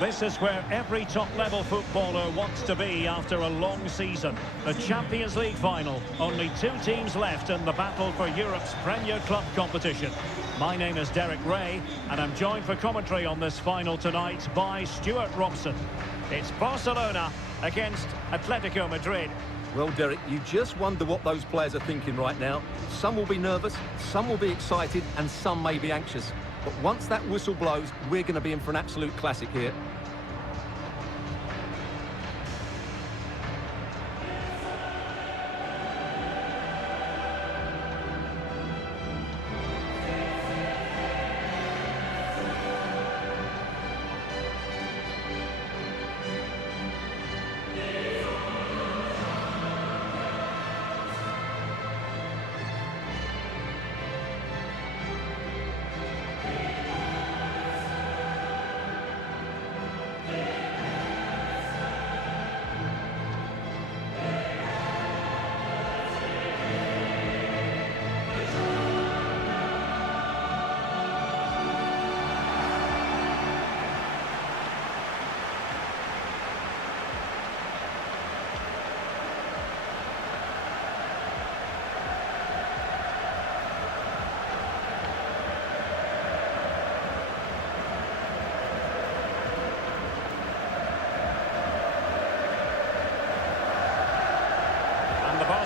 This is where every top-level footballer wants to be after a long season. The Champions League final. Only two teams left in the battle for Europe's Premier Club competition. My name is Derek Ray, and I'm joined for commentary on this final tonight by Stuart Robson. It's Barcelona against Atletico Madrid. Well, Derek, you just wonder what those players are thinking right now. Some will be nervous, some will be excited, and some may be anxious. But once that whistle blows, we're going to be in for an absolute classic here.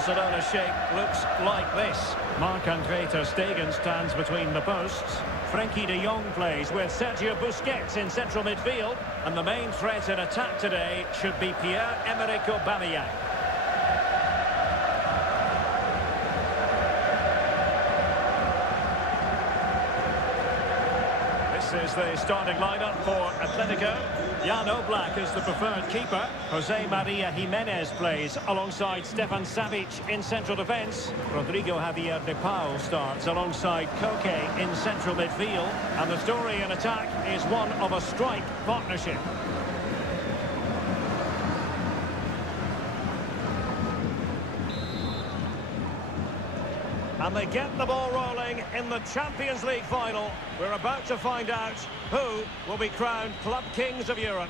Barcelona shape looks like this. Marc-Andre ter Stegen stands between the posts. Frenkie de Jong plays with Sergio Busquets in central midfield. And the main threat in attack today should be Pierre-Emerick Aubameyang. This is the starting lineup for Atletico. Jan Oblak is the preferred keeper. Jose Maria Jimenez plays alongside Stefan Savic in central defence. Rodrigo Javier de Paul starts alongside Koke in central midfield. And the story in attack is one of a strike partnership. And they get the ball rolling in the Champions League final. We're about to find out who will be crowned Club Kings of Europe.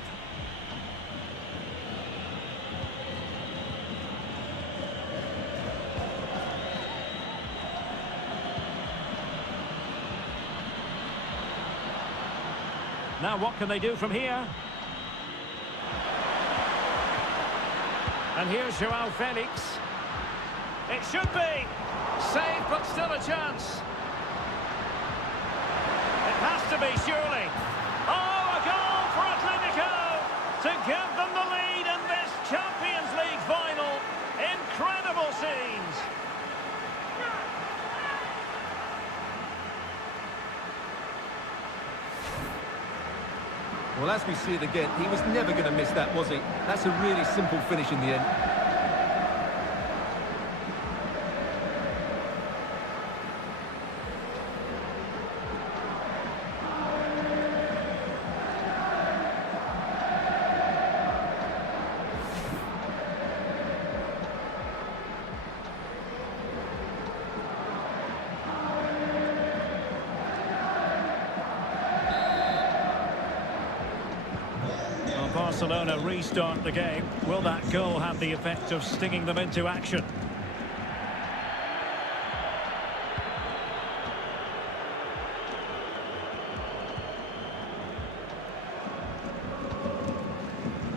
Now what can they do from here? And here's Joao Felix. It should be. Save, but still a chance. It has to be, surely. Oh, a goal for Atletico to give them the lead in this Champions League final. Incredible scenes. Well, as we see it again, he was never going to miss that, was he? That's a really simple finish in the end. Barcelona restart the game. Will that goal have the effect of stinging them into action?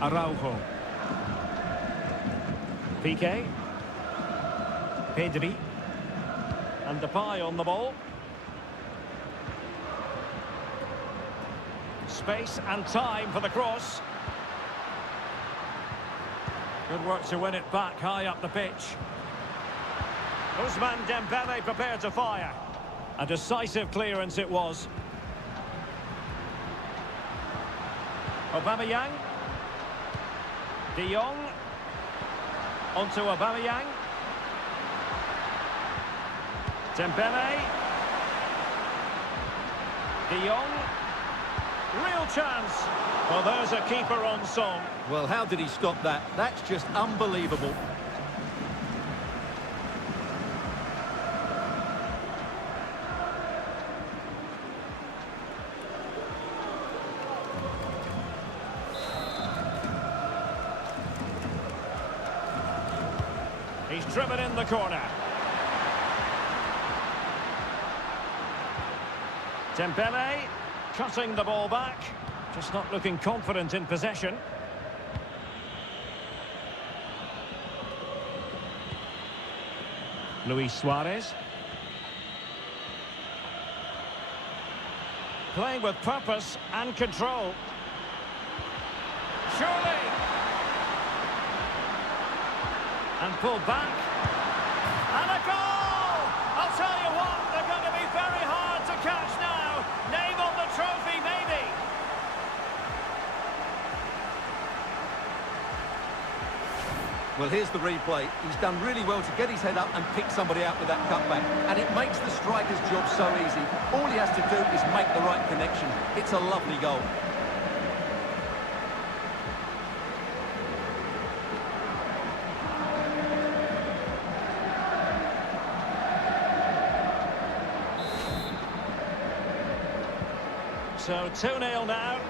Araujo. Piqué. Pedri. And Depay on the ball. Space and time for the cross. Good work to win it back high up the pitch. Ousmane Dembele prepared to fire. A decisive clearance it was. Aubameyang. De Jong. Onto Aubameyang. Dembele. De Jong. Real chance. Well, there's a keeper on song. Well, how did he stop that? That's just unbelievable. He's driven in the corner. Dembele cutting the ball back. Just not looking confident in possession. Luis Suarez. Playing with purpose and control. Surely! And pulled back. And a goal! I'll tell you what, they're going to be very hard to catch now. Name on the trophy, maybe. Well, here's the replay. He's done really well to get his head up and pick somebody out with that cutback. And it makes the striker's job so easy. All he has to do is make the right connection. It's a lovely goal. So 2-0 now.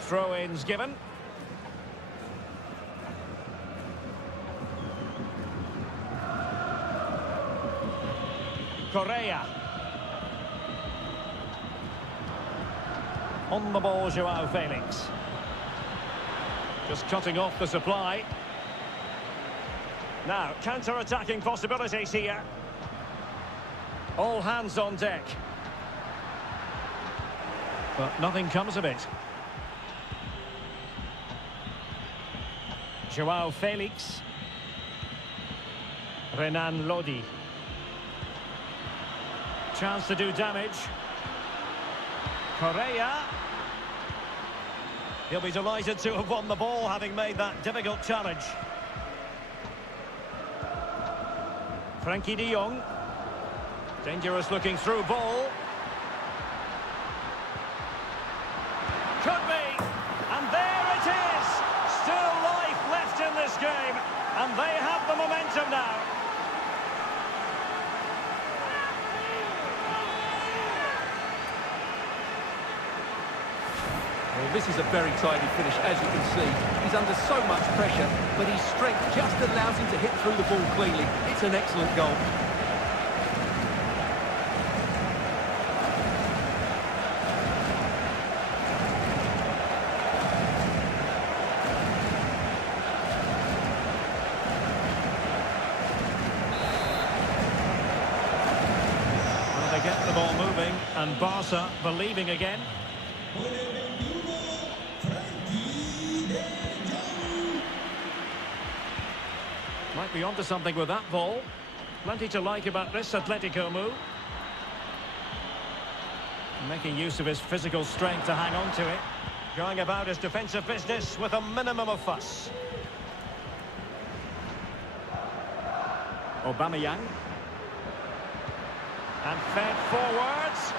Throw-ins given. Correa. On the ball, Joao Felix. Just cutting off the supply. Now, counter-attacking possibilities here. All hands on deck. But nothing comes of it. Joao Felix. Renan Lodi. Chance to do damage. Correa. He'll be delighted to have won the ball, having made that difficult challenge. Frankie de Jong. Dangerous looking through ball. Could be. And there it is. Still life left in this game. And they have the momentum now. Well, this is a very tidy finish, as you can see. He's under so much pressure, but his strength just allows him to hit through the ball cleanly. It's an excellent goal. Well, they get the ball moving, and Barca believing again. Might be onto something with that ball. Plenty to like about this Atletico move. Making use of his physical strength to hang on to it. Going about his defensive business with a minimum of fuss. Aubameyang. And fed forwards.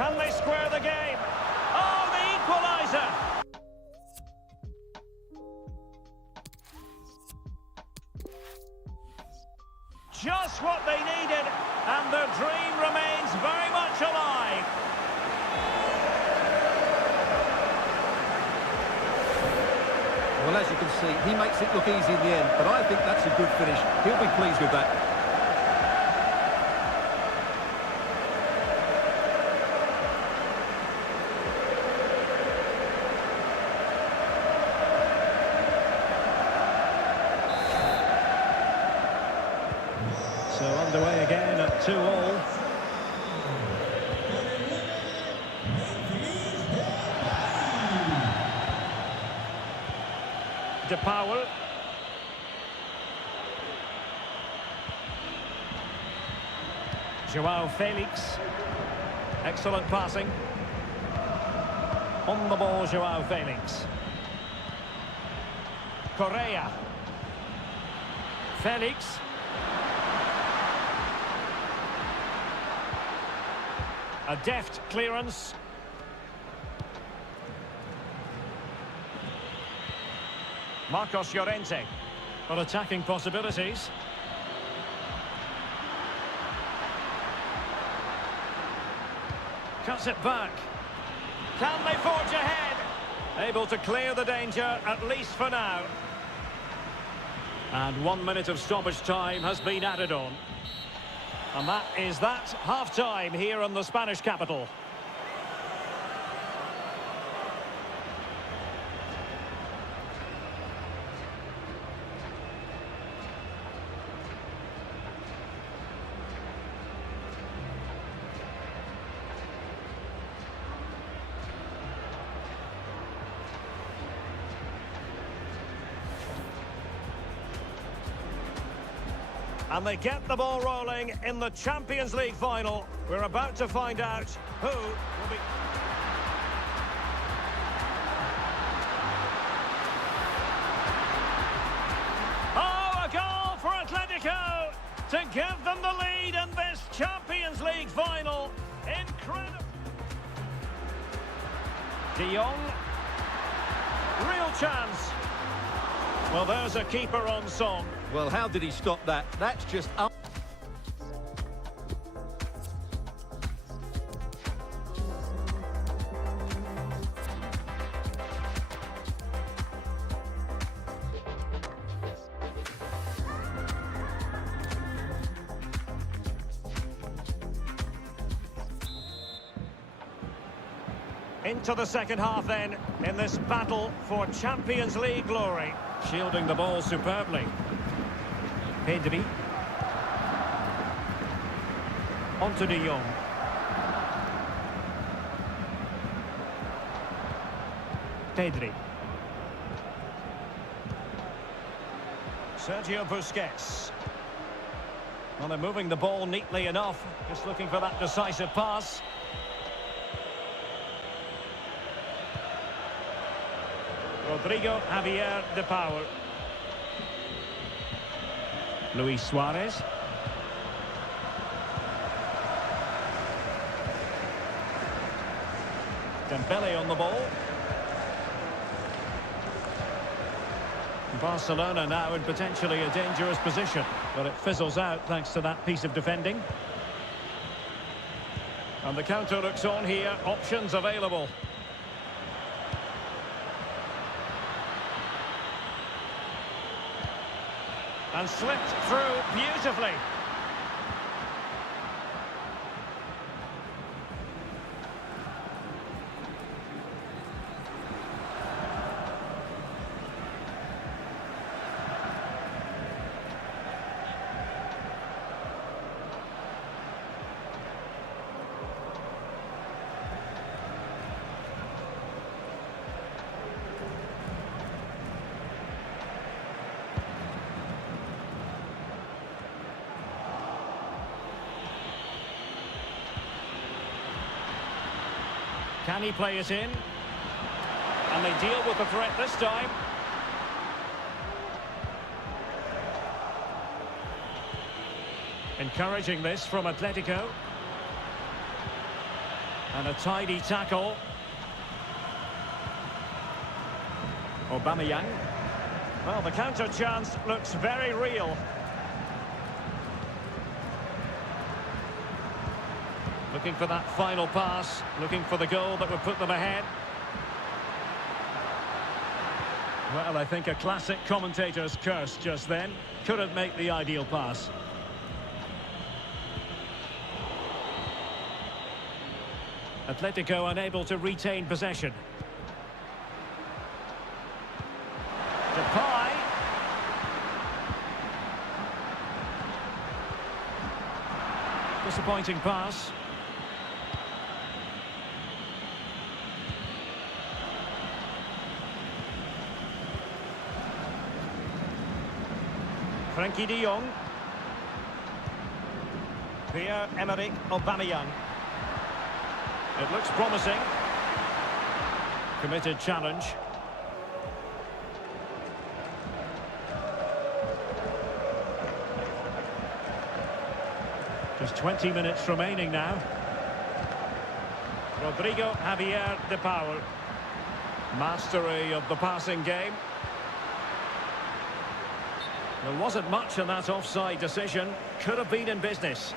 Can they square the game? Oh, the equaliser! Just what they needed, and their dream remains very much alive. Well, as you can see, he makes it look easy in the end, but I think that's a good finish. He'll be pleased with that. So underway again at 2-2. De Paul. Joao Felix. Excellent passing. On the ball, Joao Felix. Correa. Felix. A deft clearance. Marcos Llorente. But attacking possibilities. Cuts it back. Can they forge ahead? Able to clear the danger, at least for now. And 1 minute of stoppage time has been added on. And that is that, half-time here in the Spanish capital. And they get the ball rolling in the Champions League final. We're about to find out who will be... Oh, a goal for Atletico to give them the lead in this Champions League final. Incredible. De Jong. Real chance. Well, there's a keeper on song. Well, how did he stop that? That's just up. Into the second half then, in this battle for Champions League glory. Shielding the ball superbly. Pedri. On to De Jong. Pedri. Sergio Busquets. Well, they're moving the ball neatly enough. Just looking for that decisive pass. Rodrigo Javier de Paul. Luis Suarez. Dembele on the ball. Barcelona now in potentially a dangerous position, but it fizzles out thanks to that piece of defending. And the counter looks on here, options available. And slipped through beautifully. Can he play it in? And they deal with the threat this time. Encouraging this from Atletico. And a tidy tackle. Aubameyang. Well, the counter chance looks very real. Looking for that final pass, looking for the goal that would put them ahead. Well, I think a classic commentator's curse just then. Couldn't make the ideal pass. Atletico unable to retain possession. Depay. Disappointing pass. Frenkie de Jong. Pierre-Emerick Aubameyang. It looks promising. Committed challenge. Just 20 minutes remaining now. Rodrigo Javier de Paul. Mastery of the passing game. There wasn't much in that offside decision. Could have been in business.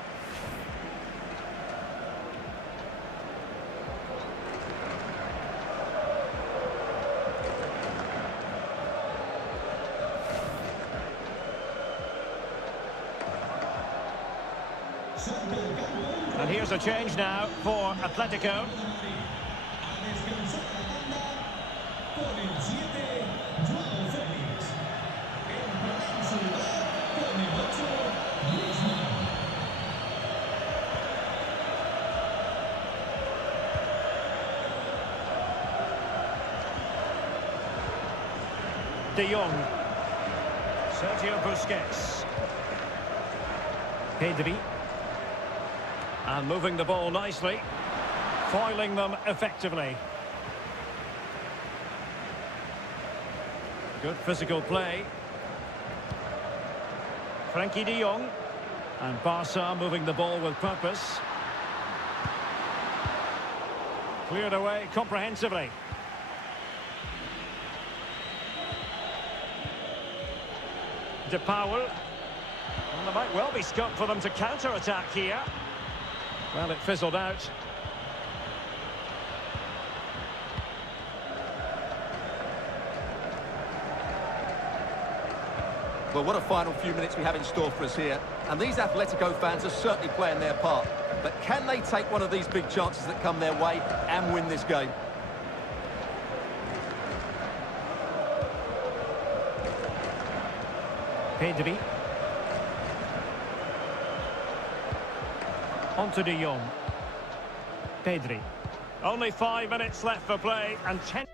And here's a change now for Atletico. De Jong. Sergio Busquets. Pedri. And moving the ball nicely. Foiling them effectively. Good physical play. Frenkie de Jong. And Barca moving the ball with purpose. Cleared away comprehensively. De Paul. Well, there might well be scope for them to counter-attack here. Well, it fizzled out. Well, what a final few minutes we have in store for us here. And these Atletico fans are certainly playing their part. But can they take one of these big chances that come their way and win this game? Pedri. On to De Jong. Pedri. Only 5 minutes left for play and 10...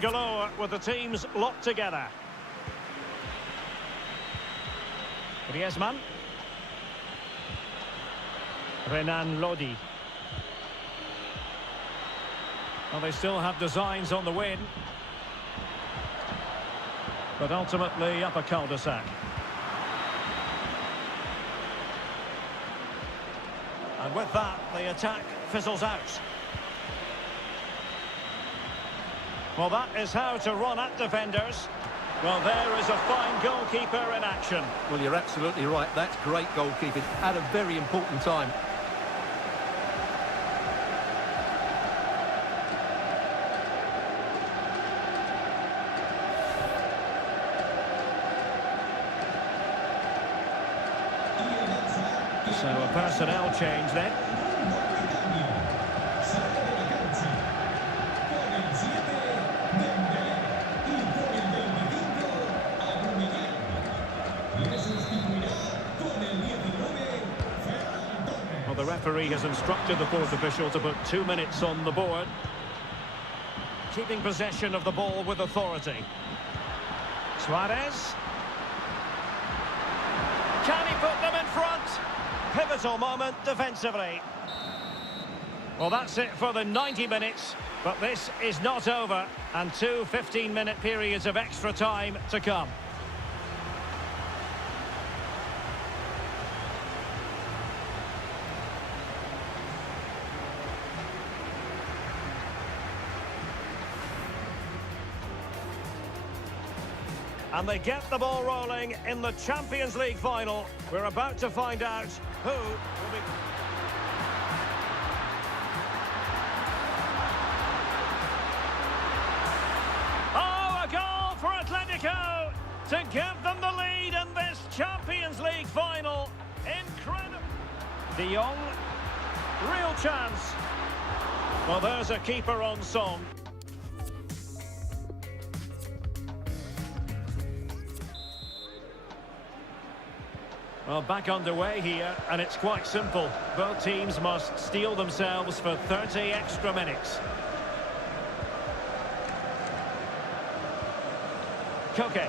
galore with the teams locked together. Griezmann. Renan Lodi. Well, they still have designs on the win. But ultimately up a cul-de-sac. And with that, the attack fizzles out. Well, that is how to run at defenders. Well, there is a fine goalkeeper in action. Well, you're absolutely right. That's great goalkeeping at a very important time. So a personnel change then. Well, the referee has instructed the fourth official to put 2 minutes on the board. keeping possession of the ball with authority. Suarez. Can he put them in front? Pivotal moment defensively. Well, that's it for the 90 minutes, but this is not over, and two 15-minute periods of extra time to come. And they get the ball rolling in the Champions League final. We're about to find out who will be... Oh, a goal for Atletico to give them the lead in this Champions League final. Incredible. De Jong, real chance. Well, there's a keeper on song. Well, back underway here, and it's quite simple. Both teams must steel themselves for 30 extra minutes. Koke.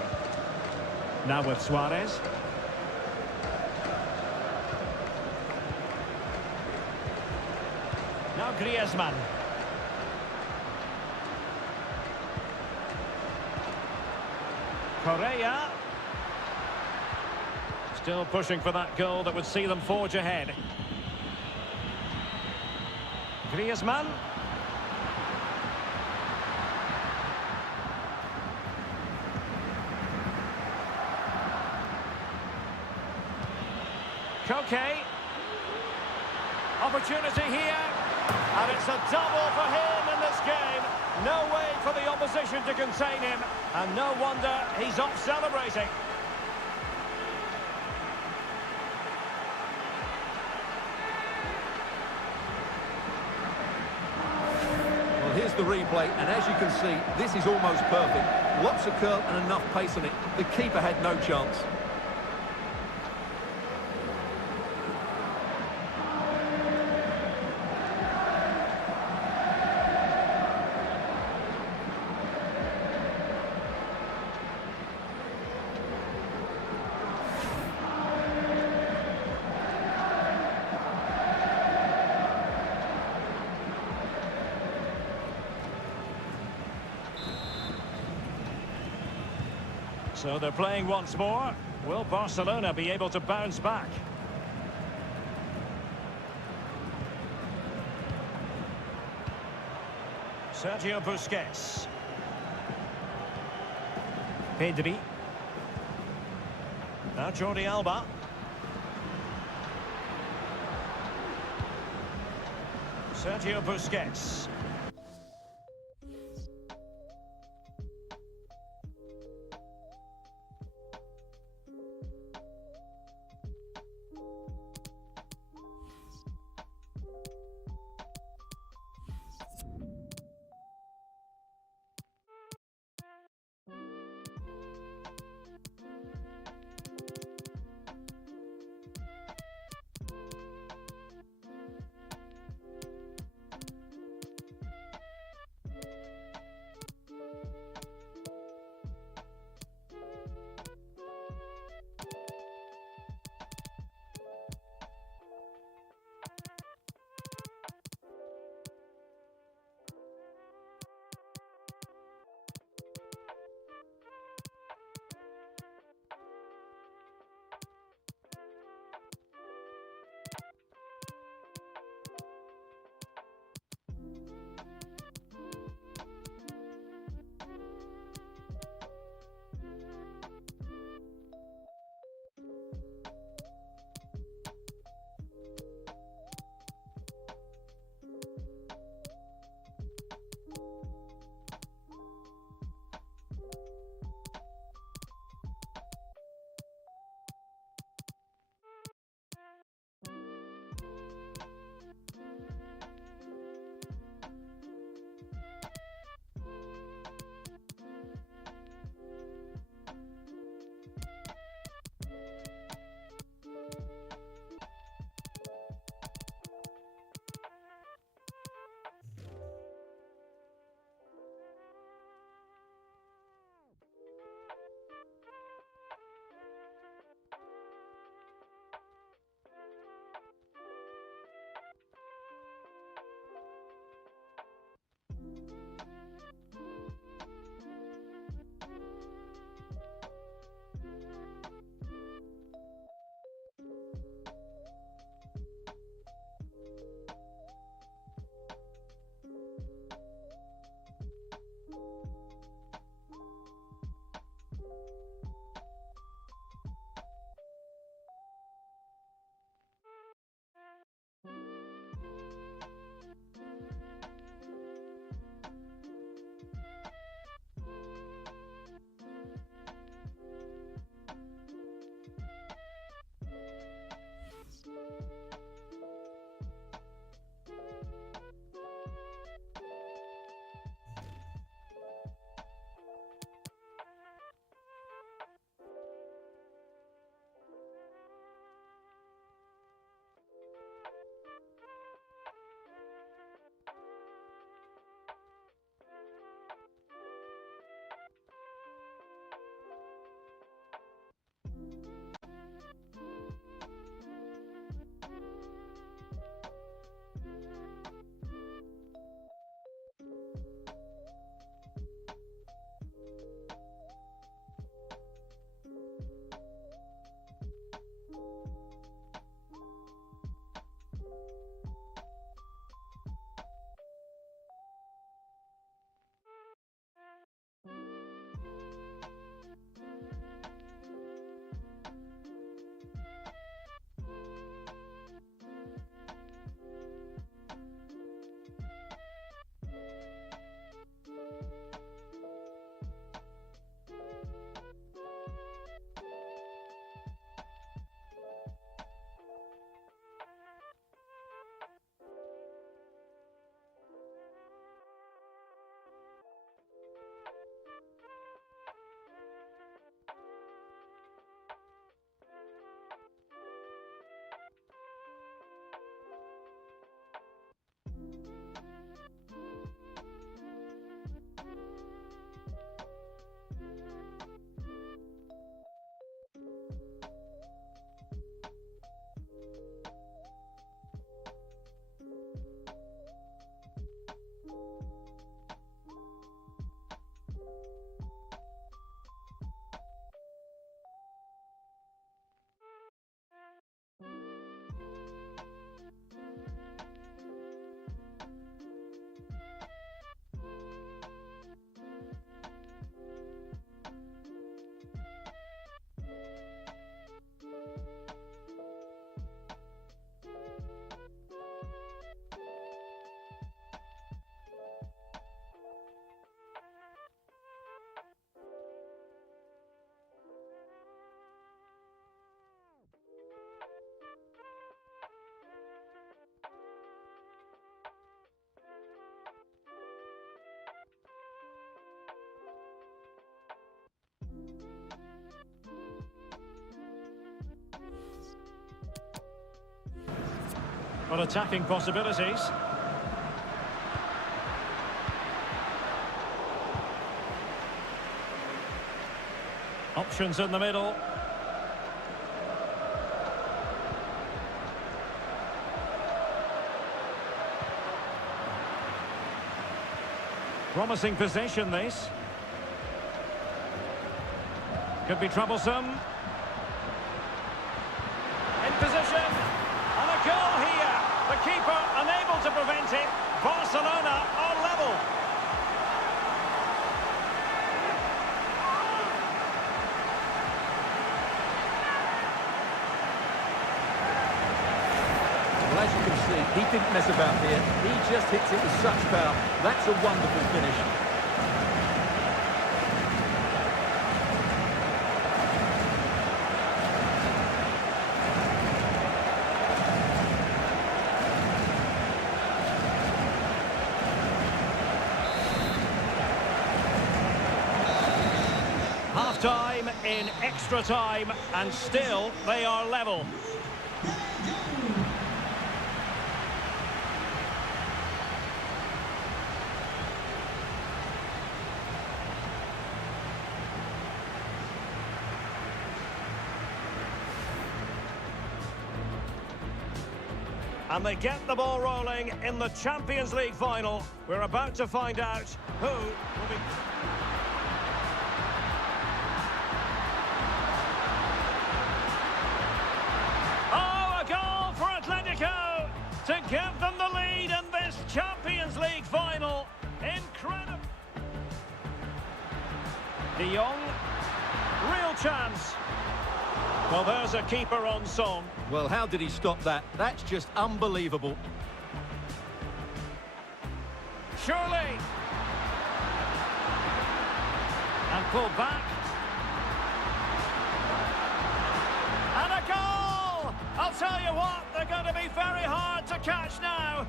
Now with Suarez. Now Griezmann. Correa. Still pushing for that goal that would see them forge ahead. Griezmann. Koke. Opportunity here. And it's a double for him in this game. No way for the opposition to contain him. And no wonder he's off celebrating. Here's the replay, and as you can see, this is almost perfect. Lots of curl and enough pace on it. The keeper had no chance. So they're playing once more. Will Barcelona be able to bounce back? Sergio Busquets. Pedri. Now Jordi Alba. Sergio Busquets. Well, attacking possibilities. Options in the middle. Promising possession, this. Could be troublesome. In position. And a goal here. The keeper unable to prevent it. Barcelona are level. Well, as you can see, he didn't mess about here. He just hits it with such power. That's a wonderful finish. Half-time in extra time, and still they are level. And they get the ball rolling in the Champions League final. We're about to find out who will be... Oh, a goal for Atletico to give them the lead in this Champions League final. Incredible. De Jong, real chance. Well, there's a keeper on song. Well, how did he stop that? That's just unbelievable. Surely. And pull back. And a goal! I'll tell you what, they're going to be very hard to catch now.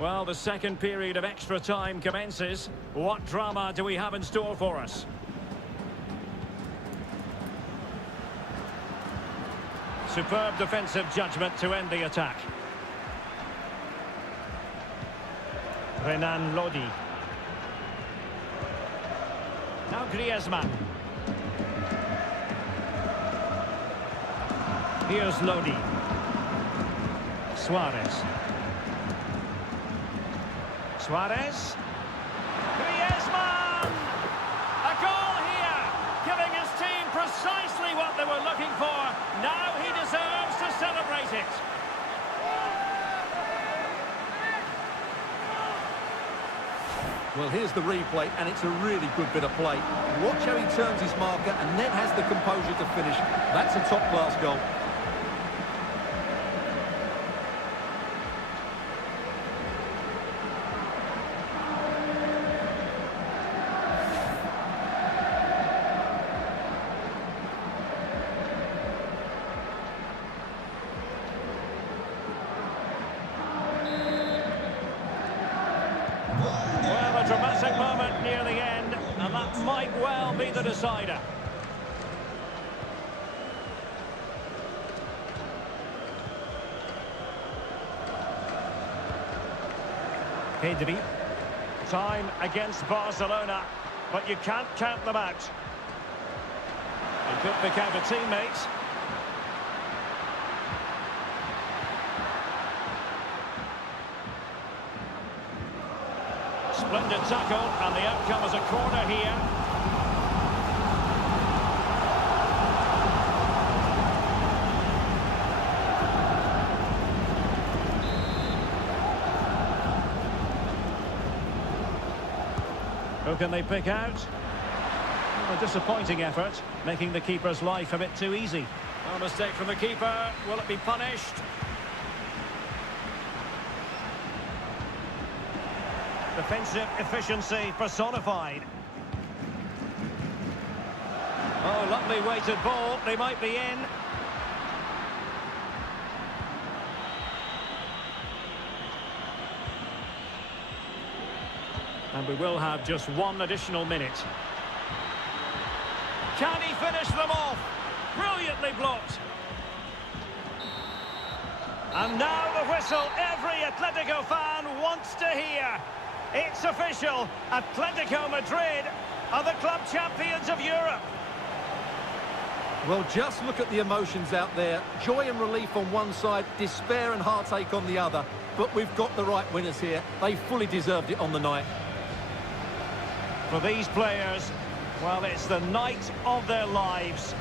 Well, the second period of extra time commences. What drama do we have in store for us? Superb defensive judgment to end the attack. Renan Lodi. Now Griezmann. Here's Lodi. Suarez. Suarez. Griezmann! A goal here, giving his team precisely what they were looking for. Now he deserves to celebrate it. Well, here's the replay, and it's a really good bit of play. Watch how he turns his marker and then has the composure to finish. That's a top-class goal. Well, a dramatic moment near the end, and that might well be the decider. Pedri. Time against Barcelona, but you can't count them out. He could pick out a teammate. Splendid tackle, and the outcome is a corner here. Who can they pick out? A disappointing effort, making the keeper's life a bit too easy. A mistake from the keeper. Will it be punished? Defensive efficiency personified. Oh, lovely weighted ball. They might be in. And we will have just one additional minute. Can he finish them off? Brilliantly blocked. And now the whistle every Atletico fan wants to hear. It's official. Atletico Madrid are the club champions of Europe. Well, just look at the emotions out there. Joy and relief on one side, despair and heartache on the other. But we've got the right winners here. They fully deserved it on the night. For these players, well, it's the night of their lives.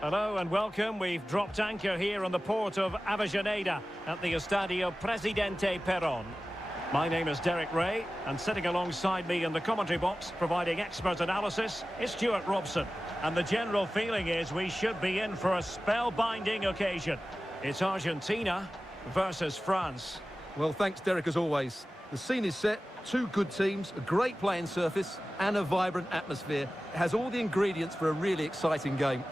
Hello and welcome. We've dropped anchor here on the port of Avellaneda at the Estadio Presidente Perón. My name is Derek Ray, and sitting alongside me in the commentary box, providing expert analysis, is Stuart Robson. And the general feeling is we should be in for a spellbinding occasion. It's Argentina versus France. Well, thanks, Derek, as always. The scene is set, two good teams, a great playing surface, and a vibrant atmosphere. It has all the ingredients for a really exciting game.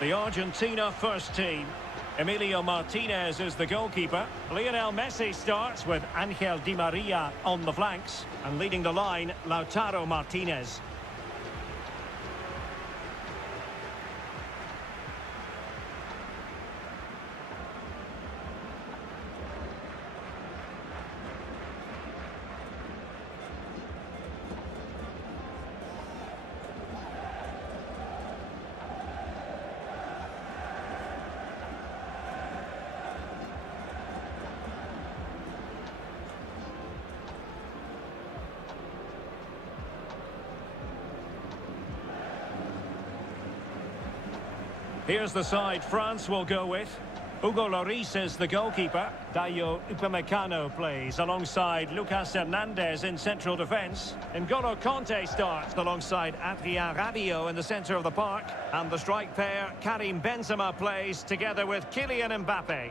The Argentina first team. Emilio Martinez is the goalkeeper. Lionel Messi starts with Angel Di Maria on the flanks. And leading the line, Lautaro Martinez. Here's the side France will go with. Hugo Lloris is the goalkeeper. Dayo Upamecano plays alongside Lucas Hernandez in central defence. N'Golo Kanté starts alongside Adrien Rabiot in the centre of the park. And the strike pair, Karim Benzema, plays together with Kylian Mbappe.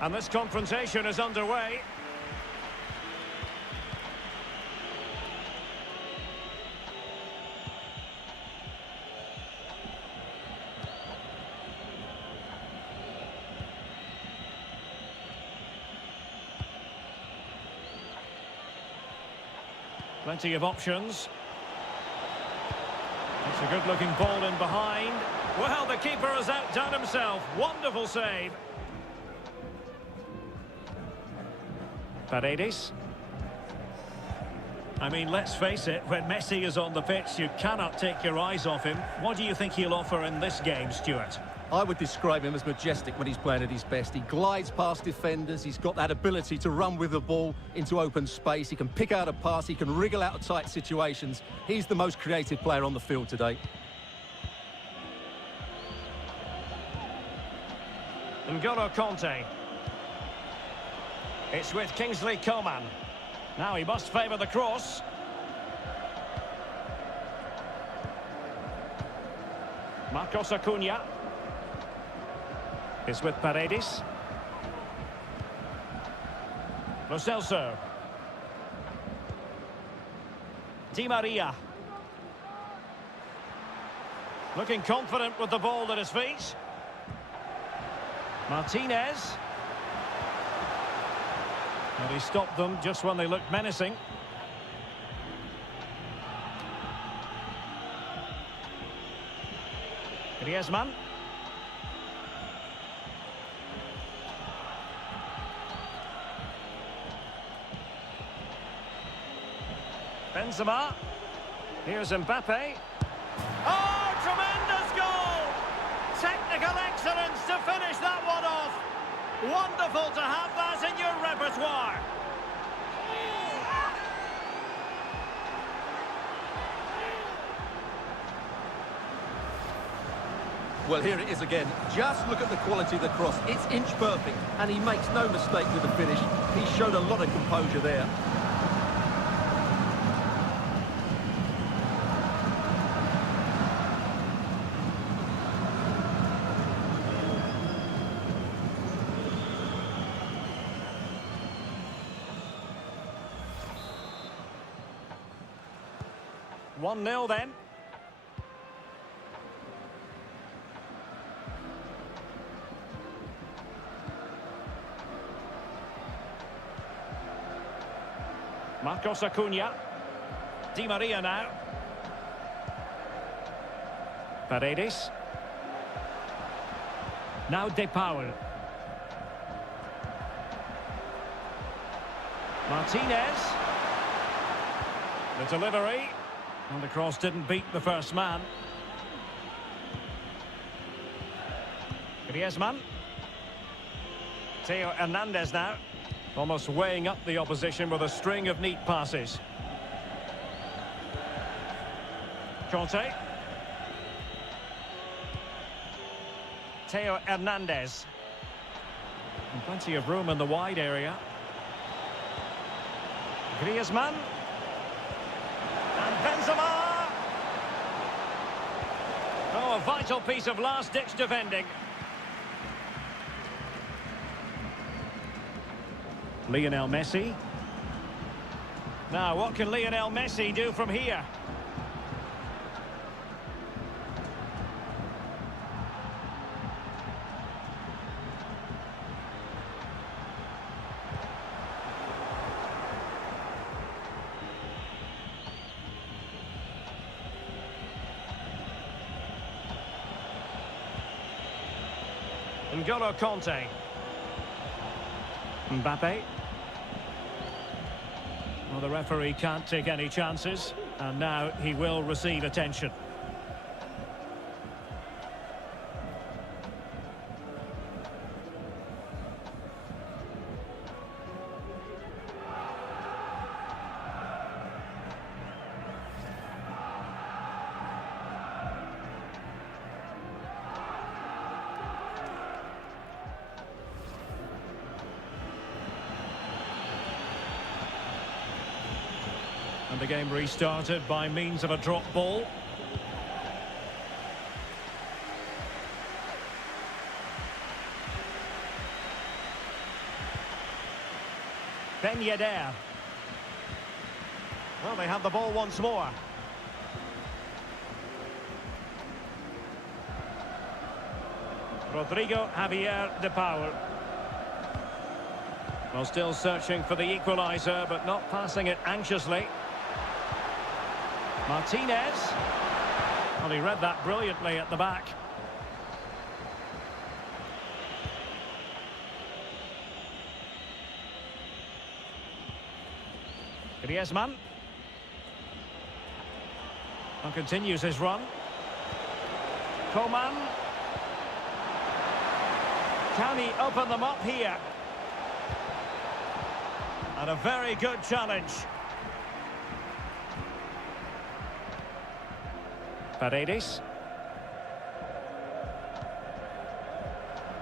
And this confrontation is underway. Plenty of options. It's a good-looking ball in behind. Well, the keeper has outdone himself. Wonderful save. Paredes. I mean, let's face it, when Messi is on the pitch, you cannot take your eyes off him. What do you think he'll offer in this game, Stuart? I would describe him as majestic when he's playing at his best. He glides past defenders. He's got that ability to run with the ball into open space. He can pick out a pass. He can wriggle out of tight situations. He's the most creative player on the field today. N'Golo Conte. It's with Kingsley Coman. Now he must favour the cross. Marcos Acuna. It's with Paredes. Lo Celso. Di Maria. Looking confident with the ball at his feet. Martinez. And he stopped them just when they looked menacing. Griezmann. Benzema. Here's Mbappe. Oh, tremendous goal! Technical excellence to finish that one off. Wonderful to have that in your repertoire. Well, here it is again. Just look at the quality of the cross. It's inch perfect, and he makes no mistake with the finish. He showed a lot of composure there. One 0 then. Marcos Acuna. Di Maria now. Paredes. Now De Paul. Martinez. The delivery. And the cross didn't beat the first man. Griezmann. Theo Hernandez now. Almost weighing up the opposition with a string of neat passes. Conte. Theo Hernandez. And plenty of room in the wide area. Griezmann. And Benzema. Oh, a vital piece of last-ditch defending. Lionel Messi. Now, what can Lionel Messi do from here? N'Golo Conte. Mbappe. Well, the referee can't take any chances, and now he will receive attention. And the game restarted by means of a drop ball. Ben Yedder. Well, they have the ball once more. Rodrigo Javier de Paul. Well, still searching for the equaliser, but not passing it anxiously. Martinez. Well, he read that brilliantly at the back. Griezmann. And continues his run. Coman. Can he open them up here? And a very good challenge. Paredes.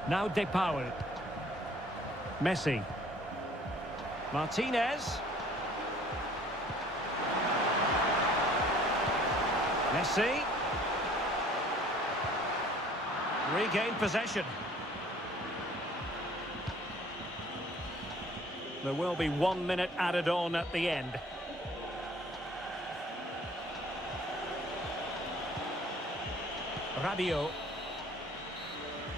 Now De Paul. Messi. Martinez. Messi. Regained possession. There will be 1 minute added on at the end. Rabiot.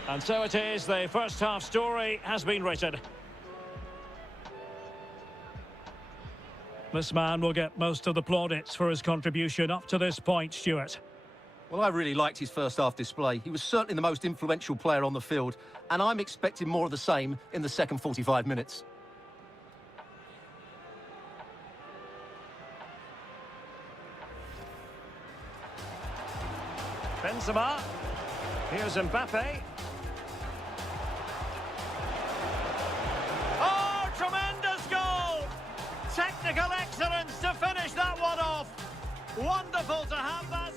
And so it is, the first half story has been written. This man will get most of the plaudits for his contribution up to this point, Stuart. Well, I really liked his first half display. He was certainly the most influential player on the field, and I'm expecting more of the same in the second 45 minutes. Benzema. Here's Mbappe. Oh, tremendous goal! Technical excellence to finish that one off. Wonderful to have that.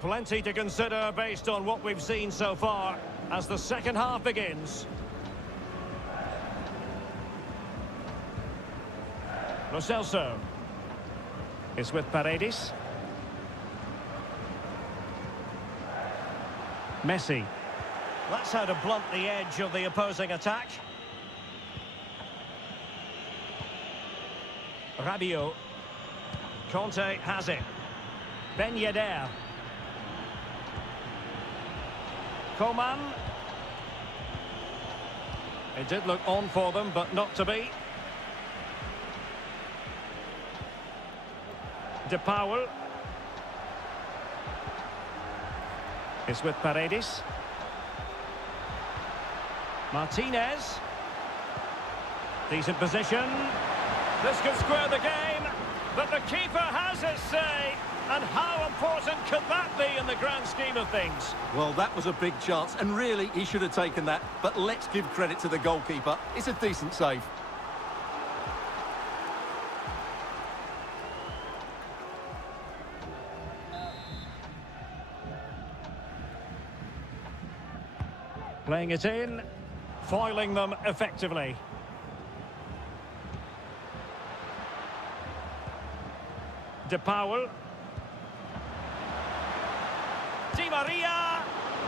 Plenty to consider based on what we've seen so far as the second half begins. Lo Celso is with Paredes. Messi. That's how to blunt the edge of the opposing attack. Rabiot. Conte has it. Ben Yedder. Coman. It did look on for them, but not to be. De Paul. It's with Paredes. Martinez. Decent position. This could square the game, but the keeper has his say. And how important could that be in the grand scheme of things? Well, that was a big chance, and really, he should have taken that. But let's give credit to the goalkeeper. It's a decent save. Playing it in, foiling them effectively. De Paul. Di Maria,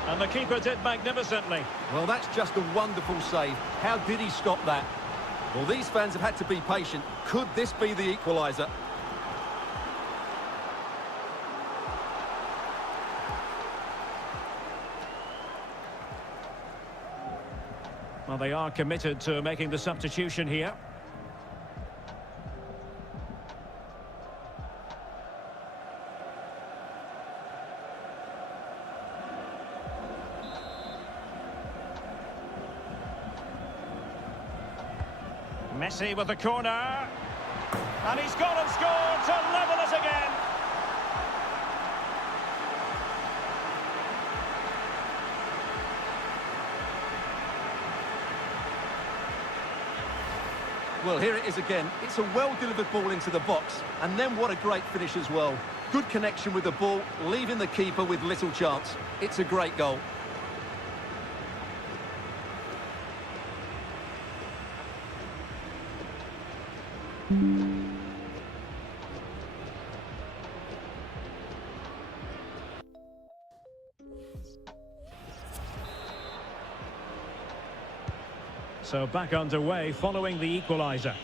and the keeper did magnificently. Well, that's just a wonderful save. How did he stop that? Well, these fans have had to be patient. Could this be the equaliser? Well, they are committed to making the substitution here. Messi with the corner, and he's gone and scored to level it again. Well, here it is again. It's a well-delivered ball into the box, and then what a great finish as well. Good connection with the ball, leaving the keeper with little chance. It's a great goal. So back underway following the equaliser.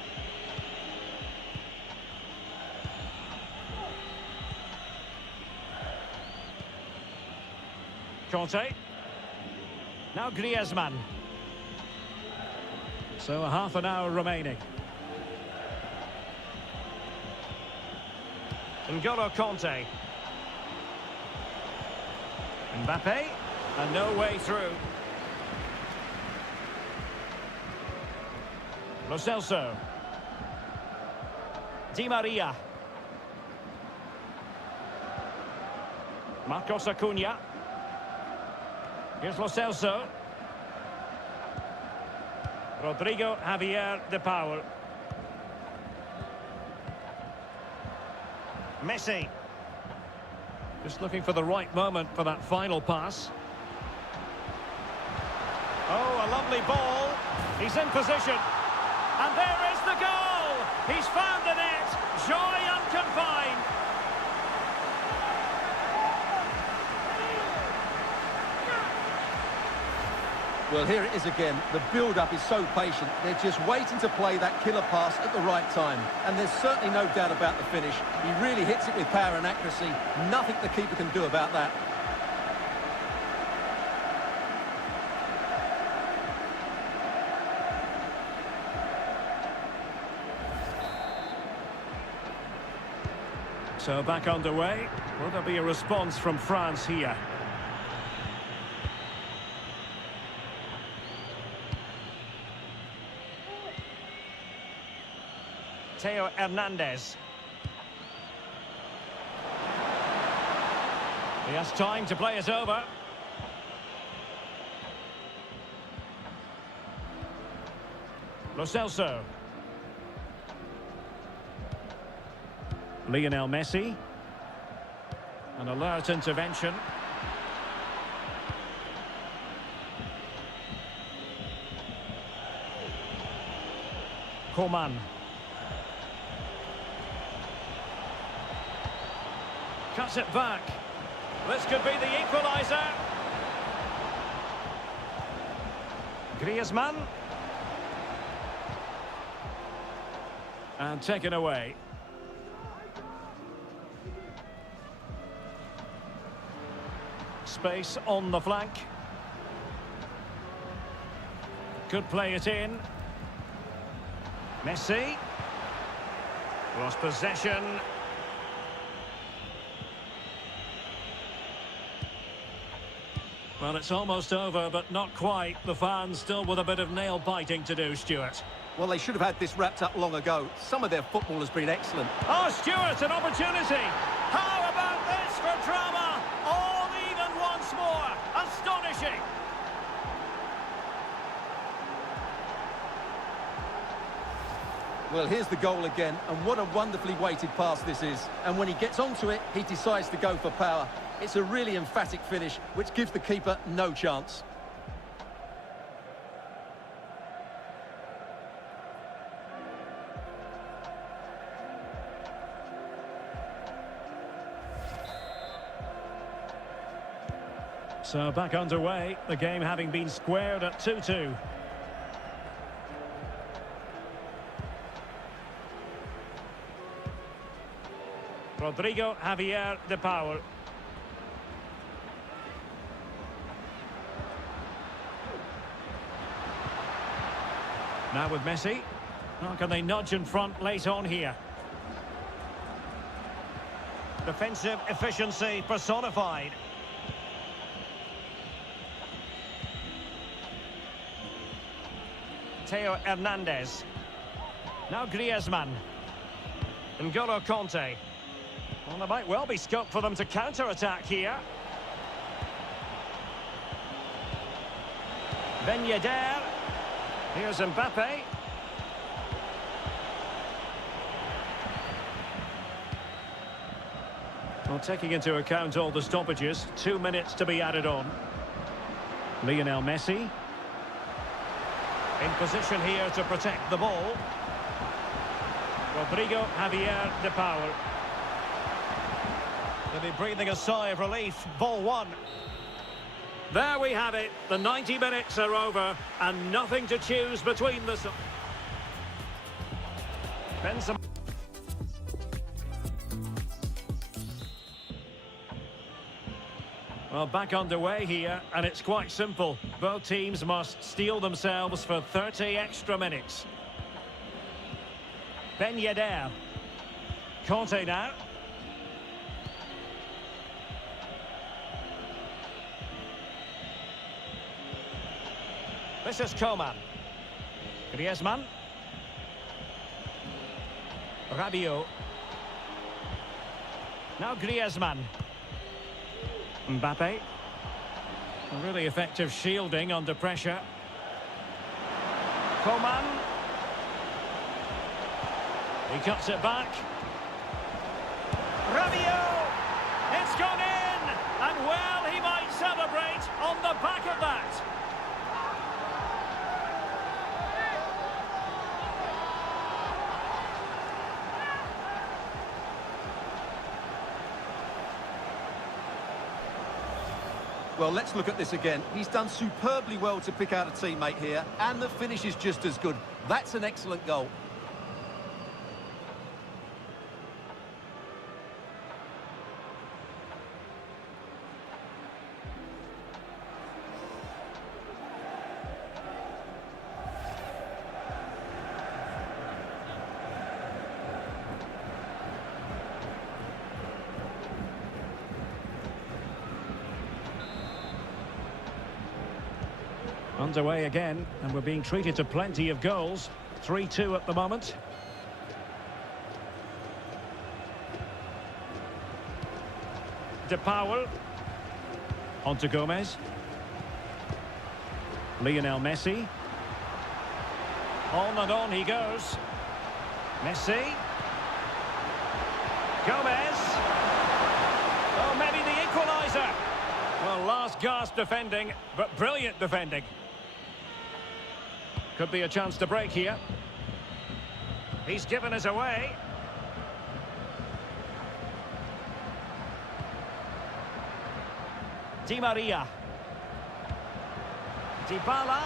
Conte. Now Griezmann. So a half an hour remaining. N'Golo Conte. Mbappe. And no way through. Lo Celso. Di Maria. Marcos Acuna. Here's Lo Celso. Rodrigo Javier de Paul. Messi. Just looking for the right moment for that final pass. Oh, a lovely ball. He's in position. And there is the goal! He's found the net. Joy unconfined. Well, here it is again. The build-up is so patient. They're just waiting to play that killer pass at the right time. And there's certainly no doubt about the finish. He really hits it with power and accuracy. Nothing the keeper can do about that. So back underway. Will there be a response from France here? Theo Hernandez. He has time to play it over. Lo Celso. Lionel Messi. An alert intervention. Coman. Cuts it back. This could be the equaliser. Griezmann. And taken away. Space on the flank. Could play it in. Messi. Lost possession. Well, it's almost over, but not quite. The fans still with a bit of nail-biting to do, Stuart. Well, they should have had this wrapped up long ago. Some of their football has been excellent. Oh, Stuart, an opportunity. How about this for drama? All even once more. Astonishing. Well, here's the goal again, and what a wonderfully weighted pass this is. And when he gets onto it, he decides to go for power. It's a really emphatic finish, which gives the keeper no chance. So back underway, the game having been squared at 2-2. Rodrigo Javier de Paul. Now with Messi. How can they nudge in front late on here? Defensive efficiency personified. Theo Hernandez. Now Griezmann. N'Golo Conte. Well, there might well be scope for them to counter-attack here. Ben Yedder. Here's Mbappe. Well, taking into account all the stoppages, 2 minutes to be added on. Lionel Messi. In position here to protect the ball. Rodrigo Javier de Paul. They'll be breathing a sigh of relief. Ball one. There we have it. The 90 minutes are over and nothing to choose between the... Benzema. Well, back underway here, and it's quite simple. Both teams must steel themselves for 30 extra minutes. Ben Yedder. Conte now. This is Coman. Griezmann. Rabiot. Now Griezmann. Mbappe. A really effective shielding under pressure. Coman. He cuts it back. Rabiot! It's gone in! And well, he might celebrate on the back of that. Well, let's look at this again. He's done superbly well to pick out a teammate here, and the finish is just as good. That's an excellent goal. Underway again, and we're being treated to plenty of goals. 3-2 at the moment. De Paul. On to Gomez. Lionel Messi. On and on he goes. Messi. Gomez. Oh, maybe the equaliser. Well, last gasp defending, but brilliant defending. Could be a chance to break here. He's given us away. Di Maria. Dybala.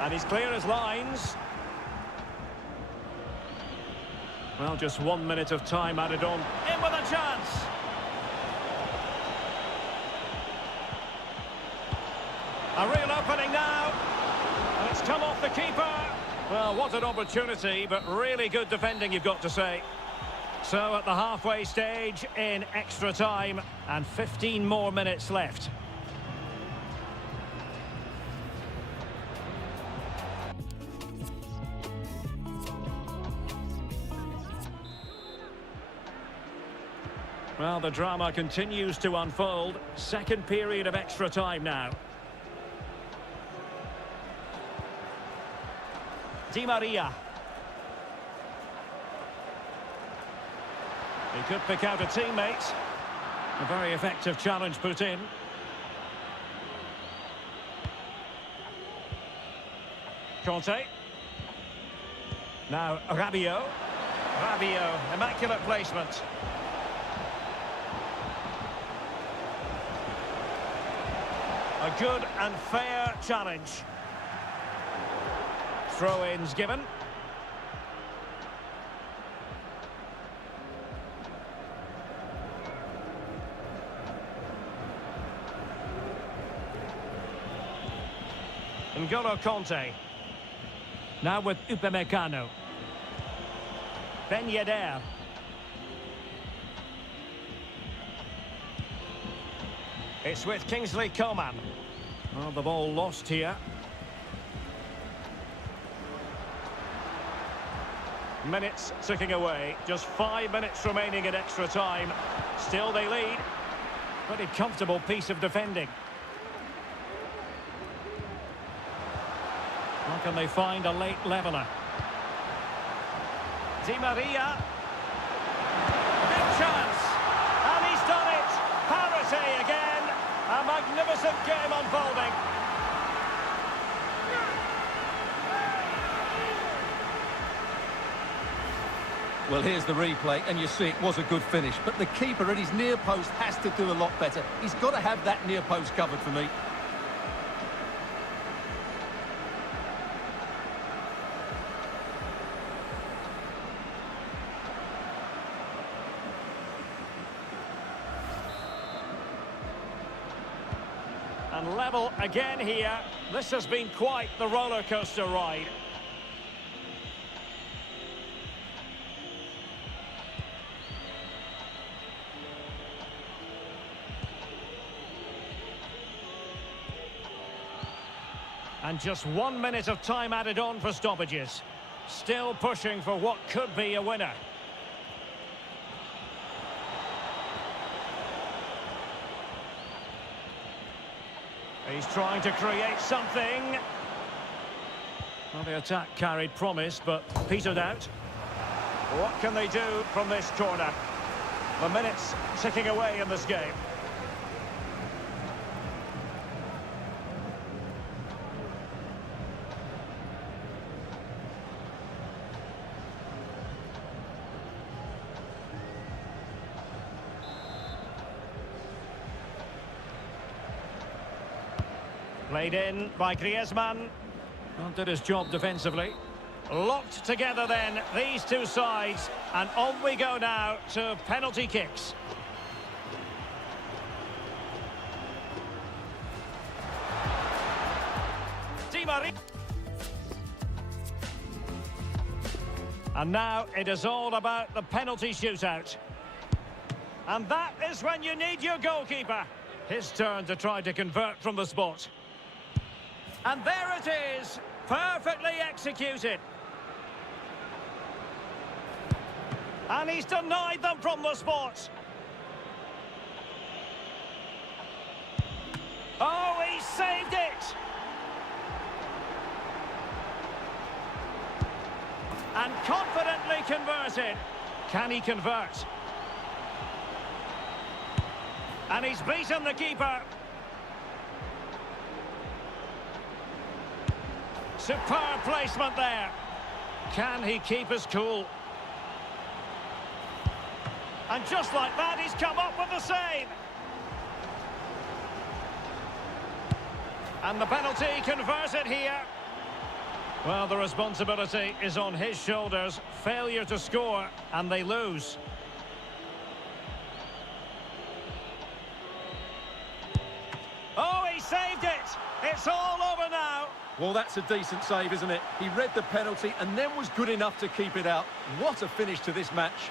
And he's clear as lines. Well, just 1 minute of time added on. In with a chance. A real opening now, and it's come off the keeper. Well, what an opportunity, but really good defending, you've got to say. So at the halfway stage in extra time, and 15 more minutes left. Well, the drama continues to unfold. Second period of extra time now. Di Maria. He could pick out a teammate. A very effective challenge put in. Conte. Now Rabiot. Rabiot, immaculate placement. A good and fair challenge. Throw-ins given. N'Golo Conte. Now with Upamecano. Ben Yedder. It's with Kingsley Coman. Well, the ball lost here. Minutes ticking away. Just 5 minutes remaining in extra time. Still they lead. Pretty comfortable piece of defending. How can they find a late leveller? Di Maria. Big chance. And he's done it. Parity again. A magnificent game unfolding. Well, here's the replay, and you see it was a good finish. But the keeper at his near post has to do a lot better. He's got to have that near post covered for me. And level again here. This has been quite the roller coaster ride. And just 1 minute of time added on for stoppages. Still pushing for what could be a winner. He's trying to create something. Well, the attack carried promise, but petered out. What can they do from this corner? The minutes ticking away in this game. Played in by Griezmann. Well, did his job defensively. Locked together then, these two sides. And on we go now to penalty kicks. Di Maria. And now it is all about the penalty shootout. And that is when you need your goalkeeper. His turn to try to convert from the spot. And there it is, perfectly executed. And he's denied them from the spot. Oh, he saved it! And confidently converted. Can he convert? And he's beaten the keeper. Superb placement there. Can he keep his cool? And just like that, he's come up with the save. And the penalty converted here. Well, the responsibility is on his shoulders. Failure to score, and they lose. Oh, he saved it! It's all over now. Well, that's a decent save, isn't it? He read the penalty and then was good enough to keep it out. What a finish to this match.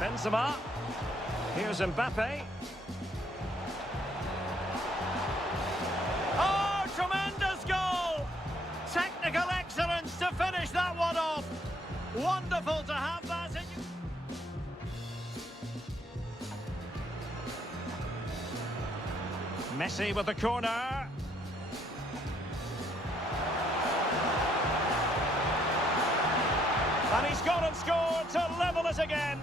Benzema. Here's Mbappe. Oh, tremendous goal! Technical excellence to finish that one off. Wonderful to have that in you. Messi with the corner. And he's gone and scored to level it again.